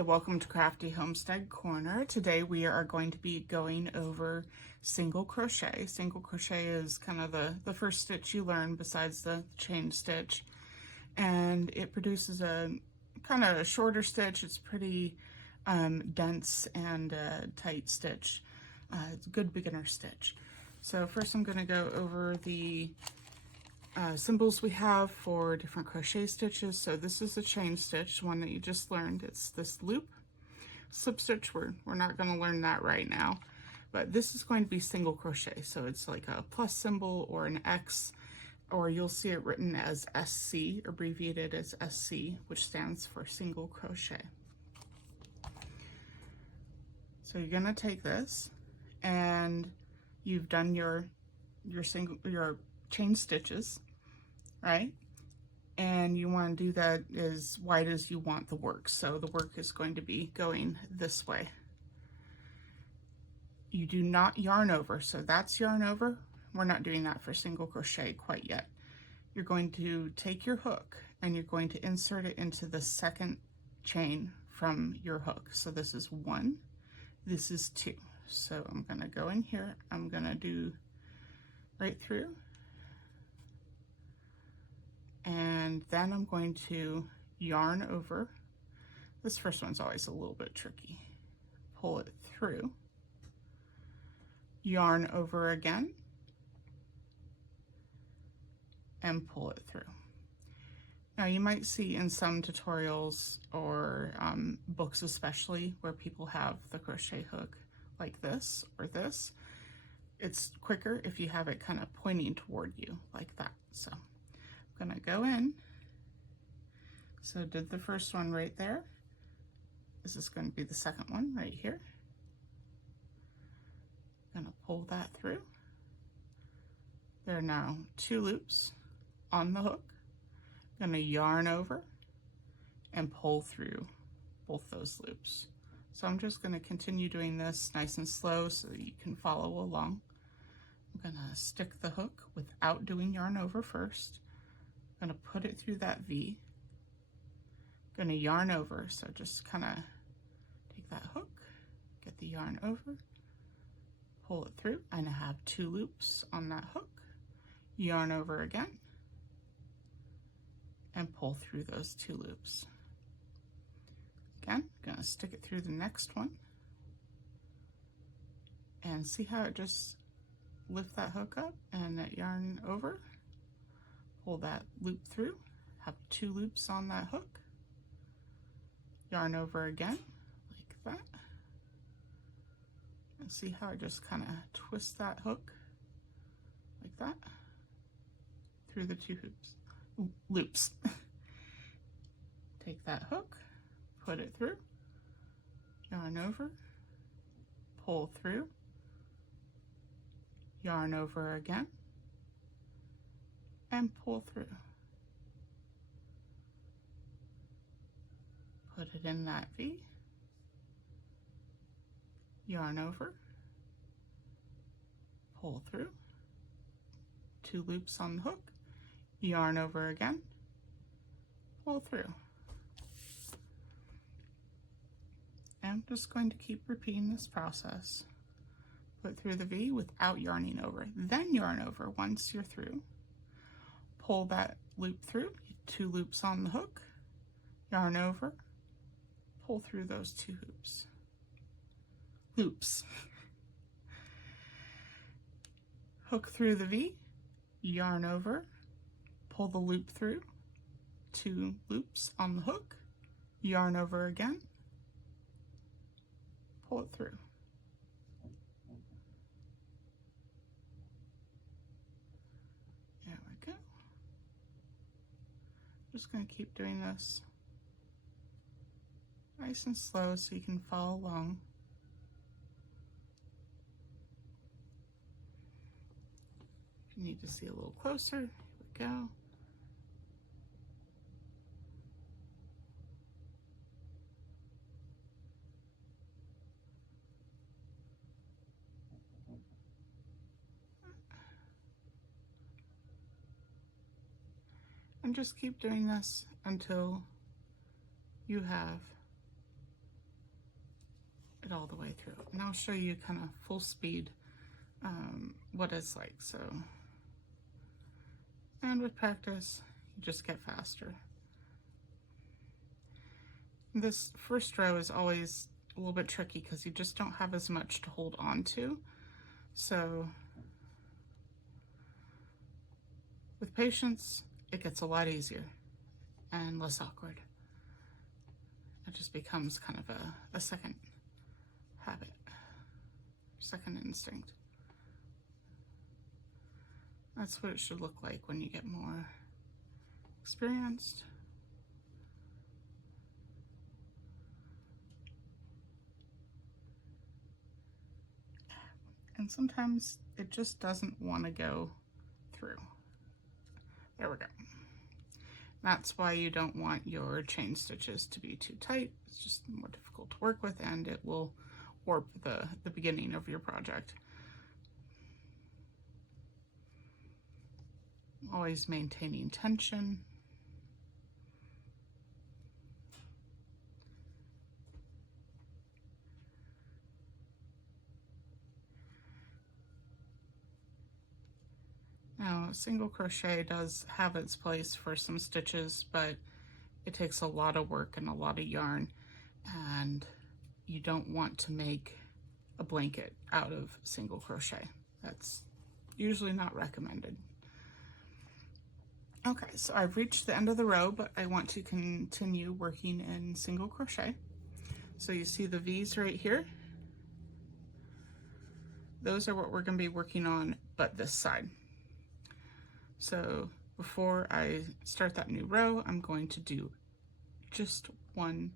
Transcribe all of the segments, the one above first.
Hi, welcome to Crafty Homestead Corner. Today we are going to be going over single crochet. Single crochet is kind of the first stitch you learn besides the chain stitch. And it produces a kind of a shorter stitch. It's pretty dense and tight stitch. It's a good beginner stitch. So first I'm going to go over the symbols we have for different crochet stitches. So this is a chain stitch, one that you just learned. It's this loop. Slip stitch, we're not going to learn that right now, but this is going to be single crochet. So it's like a plus symbol or an X, or you'll see it written as SC, abbreviated as SC, which stands for single crochet. So you're going to take this and you've done your chain stitches, right? And you want to do that as wide as you want the work. So the work is going to be going this way. You do not yarn over. So that's yarn over. We're not doing that for single crochet quite yet. You're going to take your hook and you're going to insert it into the second chain from your hook. So this is 1, this is 2. So I'm going to go in here, I'm going to do right through, and then I'm going to yarn over. This first one's always a little bit tricky. Pull it through, yarn over again, and pull it through. Now you might see in some tutorials or books especially where people have the crochet hook like this or this. It's quicker if you have it kind of pointing toward you like that. So I'm gonna go in. So did the first one right there. This is going to be the second one right here. Gonna pull that through. There are now 2 loops on the hook. Gonna yarn over and pull through both those loops. So I'm just gonna continue doing this nice and slow so that you can follow along. I'm gonna stick the hook without doing yarn over first. I'm gonna put it through that V. Gonna yarn over, so just kind of take that hook, get the yarn over, pull it through, and I have 2 loops on that hook. Yarn over again, and pull through those 2 loops. Again, gonna stick it through the next one, and see how it just lift that hook up and that yarn over, pull that loop through, have 2 loops on that hook, yarn over again like that, and see how I just kind of twist that hook like that through the 2 loops. Take that hook, put it through, yarn over, pull through, yarn over again, and pull through. Put it in that V, yarn over, pull through, 2 loops on the hook, yarn over again, pull through. And I'm just going to keep repeating this process. Put through the V without yarning over, then yarn over once you're through. Pull that loop through, 2 loops on the hook, yarn over, pull through those 2 loops. Hook through the V, yarn over, pull the loop through, 2 loops on the hook, yarn over again, pull it through. There we go. Just going to keep doing this nice and slow so you can follow along. If you need to see a little closer, here we go. And just keep doing this until you have it all the way through. And I'll show you kind of full speed what it's like. So, and with practice, you just get faster. This first row is always a little bit tricky because you just don't have as much to hold on to. So with patience, it gets a lot easier and less awkward. It just becomes kind of a second habit, second instinct. That's what it should look like when you get more experienced. And sometimes it just doesn't want to go through. There we go. That's why you don't want your chain stitches to be too tight. It's just more difficult to work with, and it will warp the beginning of your project. Always maintaining tension. Now, single crochet does have its place for some stitches, but it takes a lot of work and a lot of yarn, and you don't want to make a blanket out of single crochet. That's usually not recommended. Okay, so I've reached the end of the row, but I want to continue working in single crochet. So you see the V's right here. Those are what we're going to be working on, but this side. So before I start that new row, I'm going to do just one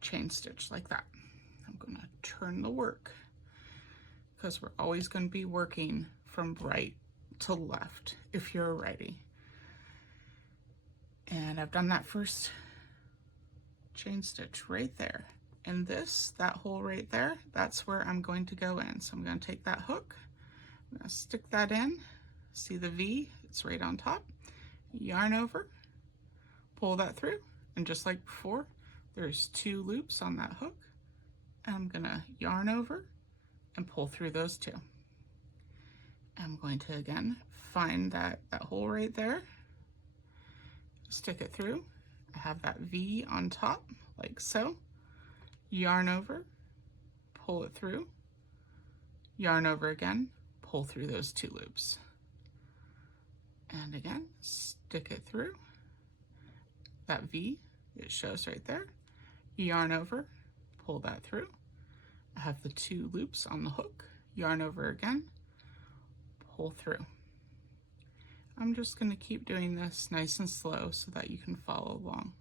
chain stitch like that. I'm going to turn the work because we're always going to be working from right to left if you're a righty. And I've done that first chain stitch right there. And that hole right there, that's where I'm going to go in. So I'm going to take that hook, I'm going to stick that in. See the V? It's right on top. Yarn over, pull that through, and just like before, there's 2 loops on that hook. And I'm going to yarn over and pull through those 2. I'm going to again find that hole right there, stick it through. I have that V on top, like so. Yarn over, pull it through, yarn over again, pull through those 2 loops. And again, stick it through. That V, it shows right there. Yarn over, pull that through. I have the 2 loops on the hook, yarn over again, pull through. I'm just going to keep doing this nice and slow so that you can follow along.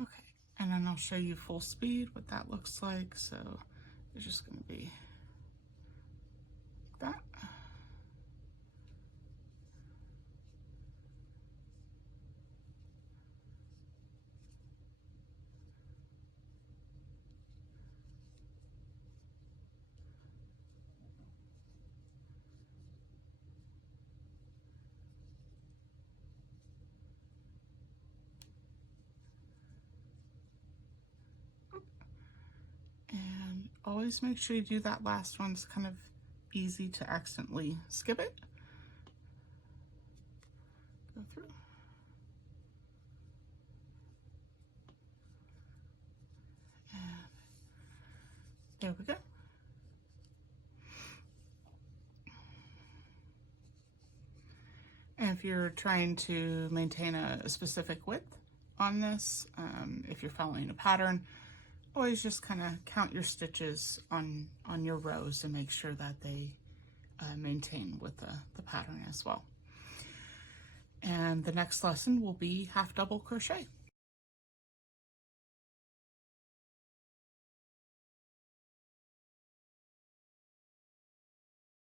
Okay, and then I'll show you full speed, what that looks like. So it's just going to be that. always make sure you do that last one. It's kind of easy to accidentally skip it. Go through. And there we go. And if you're trying to maintain a specific width on this, if you're following a pattern, always just kind of count your stitches on your rows and make sure that they maintain with the pattern as well. And the next lesson will be half double crochet.